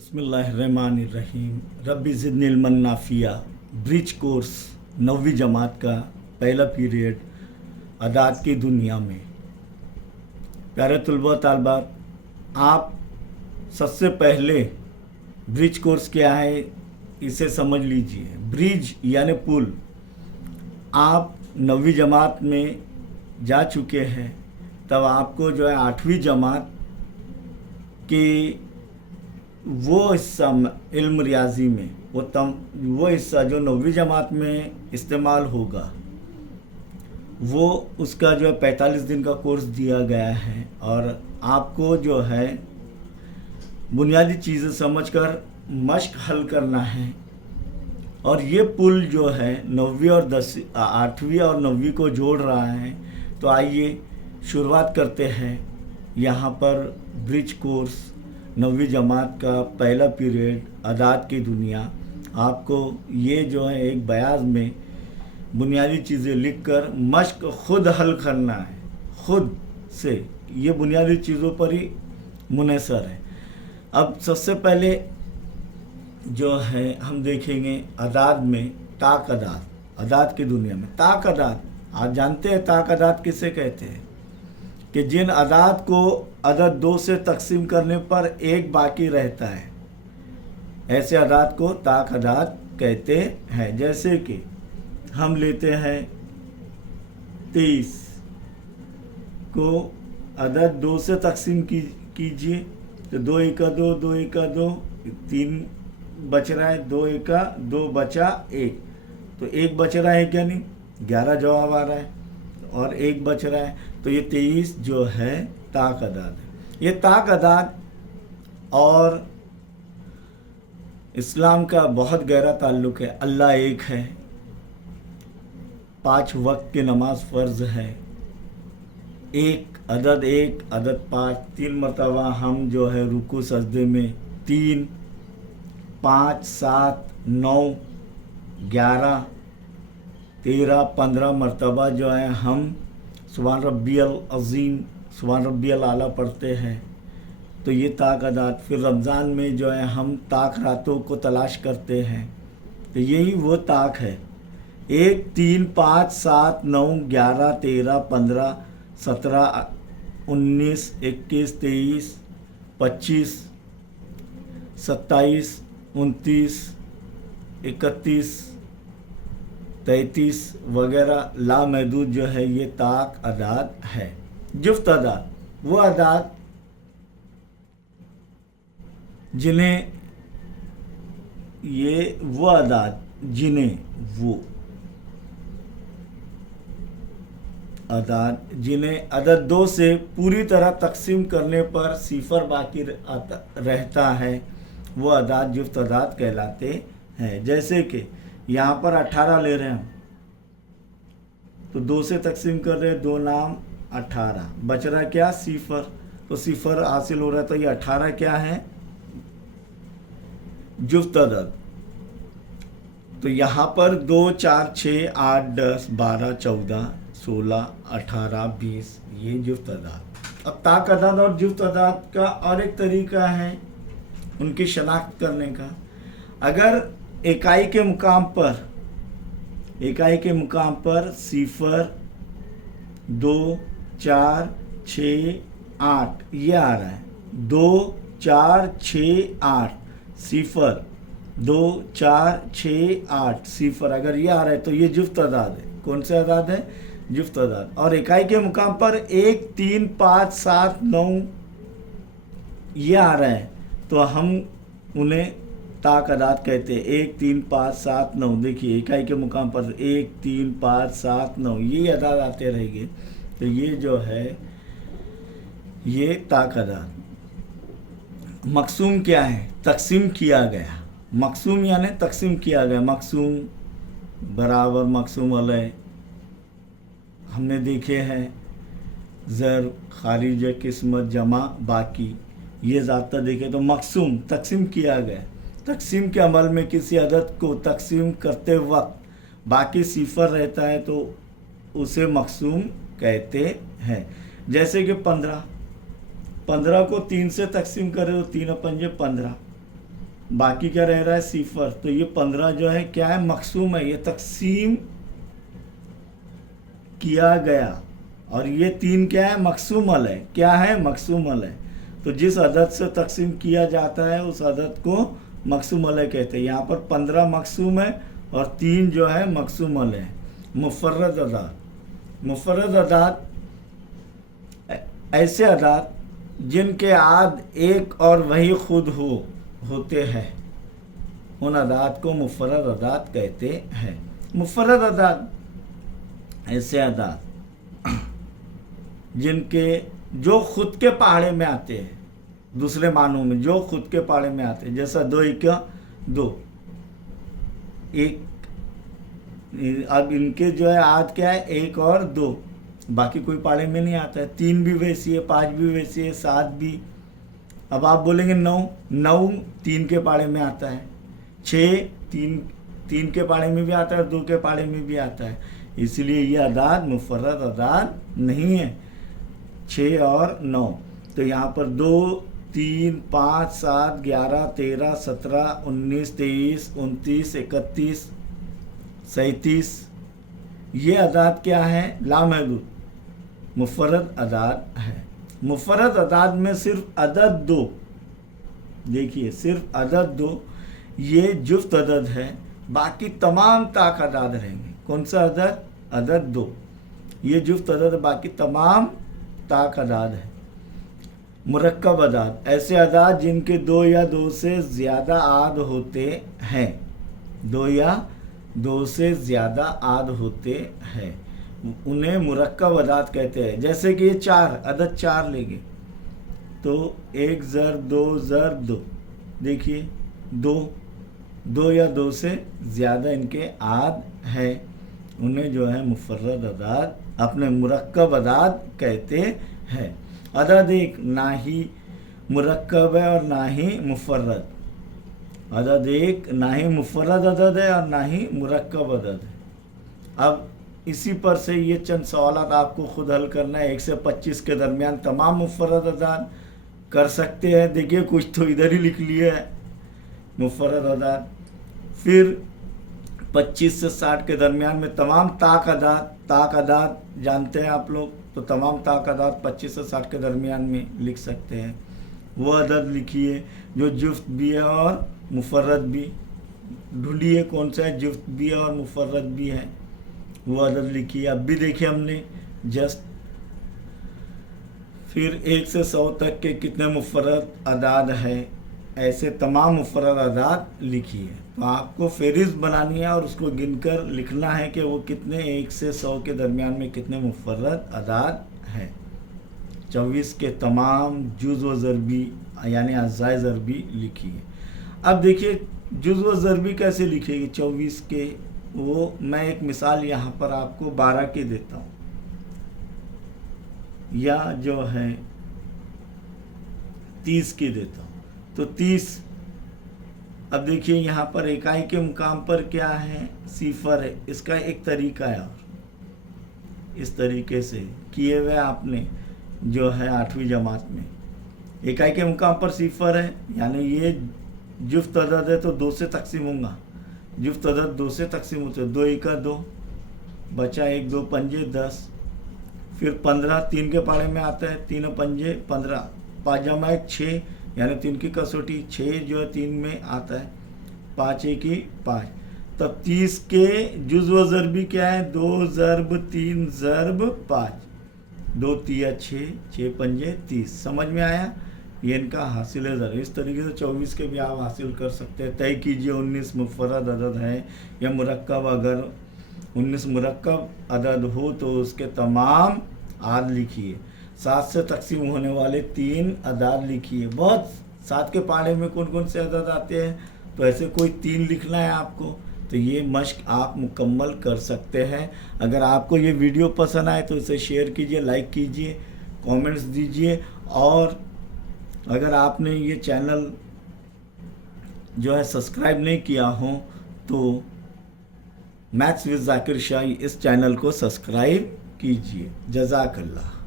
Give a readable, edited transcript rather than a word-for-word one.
बिस्मिल्लाहिर्रहमानिर्रहीम। रब्बी ज़िदनी इल्मन Nafia. Bridge course 9वीं जमात का पहला पीरियड अदात की दुनिया में। प्यारे तलबा तालबात, आप सबसे पहले ब्रिज कोर्स क्या है इसे समझ लीजिए। ब्रिज यानी पुल। आप 9वीं जमात में जा चुके हैं, तब आपको जो है 8वीं जमात की वो हिस्सा इल्म रियाजी में वो हिस्सा जो 9वीं जमात में इस्तेमाल होगा, वो उसका जो है 45 दिन का कोर्स दिया गया है और आपको जो है बुनियादी चीज़ें समझकर मश्क हल करना है। और ये पुल जो है 9वीं और 8वीं और 9वीं को जोड़ रहा है। तो आइए शुरुआत करते हैं। यहाँ पर ब्रिज कोर्स 9वीं जमात का पहला पीरियड अदात की दुनिया। आपको ये जो है एक बयाज में बुनियादी चीज़ें लिखकर मश्क खुद हल करना है, खुद से। ये बुनियादी चीज़ों पर ही मुनहसर है। अब सबसे पहले जो है हम देखेंगे अदाद में ताक अदाद। अदाद की दुनिया में ताक अदाद, आप जानते हैं ताक अदाद किसे कहते हैं? कि जिन अदाद को अदद 2 से तकसीम करने पर एक बाकी रहता है, ऐसे अदाद को ताक अदाद कहते हैं। जैसे कि हम लेते हैं 23 को अदद 2 से तकसीम कीजिए तो 2 एका 2, 2 एका 2, 3 बच रहा है, 2 एका 2 बचा 1, तो 1 बच रहा है क्या? नहीं, 11 जवाब आ रहा है और 1 बच रहा है, तो ये 23 जो है ताक अदाद है। ये ताक अदाद और इस्लाम का बहुत गहरा ताल्लुक़ है। अल्लाह एक है, 5 वक्त की नमाज फ़र्ज़ है, एक अदद 5, 3 मरतबा हम जो है रुकू सजदे में 3, 5, 7, 9, 11, 13, 15 मरतबा जो है हम सुभान रब्बियल अज़ीम, सुभान रब्बियल आला पढ़ते हैं। तो ये ताक अदाद। फिर रमज़ान में जो है हम ताक रातों को तलाश करते हैं, तो यही वो ताक है। 1, 3, 5, 7, 9, 11, 13, 15, 17, 19, 21, 23, 25, 27, 29, 31, 33 वगैरह लामहदूद जो है ये ताक अदाद है। जुफ्त अदाद, वो अदाद जिन्हें अदद 2 से पूरी तरह तकसीम करने पर सिफर बाकी रहता है, वो अदाद जुफ्त अदाद कहलाते हैं। जैसे कि यहाँ पर 18 ले रहे हैं हम, तो 2 से तकसीम कर रहे हैं, 2 नाम 18, बच रहा क्या? सिफर। तो सिफर हासिल हो रहा है, तो ये 18 क्या है? जुफ्त अदद। तो यहाँ पर 2, 4, 6, 8, 10, 12, 14, 16, 18, 20 ये जुफ्त अदाद। अब ताक अदाद और जुफ्त अदाद का और एक तरीका है उनकी शनाख्त करने का। अगर इकाई के मुकाम पर सिफर 2, 4, 6, 8 ये आ रहा है। 2, 4, 6, 8 सिफर, 2, 4, 6, 8 सिफर, अगर ये आ रहा है तो ये जुफ्त अदाद है। कौन से अदाद है? जुफ्त अदाद। और इकाई के मुकाम पर 1, 3, 5, 7, 9 ये आ रहा है, तो हम उन्हें ताक अदाद कहते हैं। 1, 3, 5, 7, 9 देखिए इकाई के मुकाम पर 1, 3, 5, 7, 9 ये अदाद आते रहेंगे। तो ये जो है ये ताक अदाद। मकसूम क्या है? तकसीम किया गया। मकसूम यानी तकसीम किया गया। मकसूम बराबर, मकसूम अलय हमने देखे हैं। ज़र, खारिज, किस्मत, जमा, बाकी ये ज़ाब्ता देखे। तो मकसूम तकसीम किया गया। तकसीम के अमल में किसी अदद को तकसीम करते वक्त बाकी सिफर रहता है तो उसे मकसूम कहते हैं। जैसे कि 15 को 3 से तकसीम करें तो 3 पंजे 15, बाकी क्या रह रहा है सिफर। तो ये 15 जो है क्या है, मकसूम है, ये तकसीम किया गया। और ये 3 क्या है, मकसूमल है। क्या है, मकसूमल है। तो जिस अदद से तकसीम किया जाता है उस अदद को मकसूमल है कहते हैं। यहाँ पर 15 मकसूम है और 3 जो है मकसूमल है। मुफर्रद अदाद, मुफर्रद अदाद ऐसे अदाद जिनके आद एक और वही खुद होते हैं, उन अदाद को मुफर्रद अदाद कहते हैं। मुफर्रद अदाद ऐसे अदाद जिनके जो खुद के पहाड़े में आते हैं, दूसरे मानों में जो खुद के पहाड़े में आते हैं, जैसा 2 1 2, एक। अब इनके जो है आद क्या है, 1 और 2, बाकी कोई पाड़े में नहीं आता है। 3 भी वैसी है, 5 भी वैसी है, 7 भी। अब आप बोलेंगे 9 3 के पाड़े में आता है, 6 3 के पाड़े में भी आता है और 2 के पाड़े में भी आता है। इसलिए ये अदाद मुफर्रद अदाद नहीं है, 6 और 9। तो यहाँ पर 2 3 5 7 11 13 17 19 23 29 31 37, ये अदाद क्या है, लामहदूद मुफर्रद अदाद है। मुफर्रद अदाद में सिर्फ अदद 2, देखिए सिर्फ अदद 2 ये जुफ्त अदद है, बाकी तमाम ताक अदाद रहेंगे। कौन सा अदद, अदद 2, ये जुफ्त अदद, बाकी तमाम ताक अदाद है। मुरक्कब अदाद ऐसे अदाद जिनके 2 या 2 से ज़्यादा आद होते हैं, 2 या 2 से ज़्यादा आद होते हैं, उन्हें मुरक्कब अदाद कहते हैं। जैसे कि ये 4 अदद 4 लेंगे तो 1 ज़रब 2 ज़रब 2, देखिए 2 या 2 से ज़्यादा इनके आद है, उन्हें जो है मुफर्रद अदाद, अपने मुरक्कब अदाद कहते हैं। अदद 1 ना ही मुरक्कब है और ना ही मुफर्रद, अदद 1 ना ही मुफर्रद अदद है और ना ही मुरक्कब अदद है। अब इसी पर से ये चंद सवालात आपको खुद हल करना है। 1 से 25 के दरमियान तमाम मुफर्रद अदाद कर सकते हैं। देखिए कुछ तो इधर ही लिख लिए है मुफर्रद अदाद। फिर 25 से 60 के दरमियान में तमाम ताक अदाद जानते हैं आप लोग, तो तमाम ताक अदाद 25 से 60 के दरमियान में लिख सकते हैं। वो अदद लिखिए जो जुफ्त भी है और मुफर्रद भी, ढूंढिए कौन सा है जुफ्त भी है और मुफर्रद भी है, वो अदद लिखिए। अब भी देखिए हमने जस्ट। फिर 1 से 100 तक के कितने मुफर्रद अदाद है, ऐसे तमाम मुफर्रद अदाद लिखिए। तो आपको फहरिस्त बनानी है और उसको गिनकर लिखना है कि वो कितने 1 से 100 के दरमियान में कितने मुफर्रद अदाद हैं। 24 के तमाम जुज़ व ज़रबी यानी अज़ाए ज़रबी लिखिए। अब देखिए जुज़ व ज़रबी कैसे लिखेगी 24 के, वो मैं एक मिसाल यहाँ पर आपको 12 की देता हूँ, या जो है 30 की देता हूँ। तो 30, अब देखिए यहाँ पर इकाई के मुकाम पर क्या है, सिफर है। इसका एक तरीका है और इस तरीके से किए हुए आपने जो है 8वीं जमात में, इकाई के मुकाम पर सिफर है, यानी ये जुफ्त अदद है तो 2 से तकसीम होगा। जुफ्त अदद 2 से तकसीम होते हैं, 2 1 2, बचा 1 2 पंजे 10। फिर 15 3 के पाड़े में आता है, 3 पंजे 15, 5 जमा 1 6, यानी 3 की कसौटी 6 जो है 3 में आता है, 5 1 5। तब 30 के जुज़ व ज़रबी क्या है, 2 ज़रब 3 ज़रब 5, 2 3 6, 6 पंजे 30। समझ में आया, ये इनका हासिल है ज़र। इस तरीके से 24 के भी आप हासिल कर सकते हैं। तय कीजिए 19 मुफर्रद अदद है या मुरक्कब। अगर 19 मुरक्कब अदद हो तो उसके तमाम आद लिखिए। 7 से तकसीम होने वाले 3 अदाद लिखिए। बहुत 7 के पाड़े में कौन कौन से अदद आते हैं, तो ऐसे कोई 3 लिखना है आपको। तो ये मश्क आप मुकम्मल कर सकते हैं। अगर आपको ये वीडियो पसंद आए तो इसे शेयर कीजिए, लाइक कीजिए, कमेंट्स दीजिए। और अगर आपने ये चैनल जो है सब्सक्राइब नहीं किया हो तो मैथ्स विद ज़ाकिर शाह इस चैनल को सब्सक्राइब कीजिए। जज़ाकल्लाह।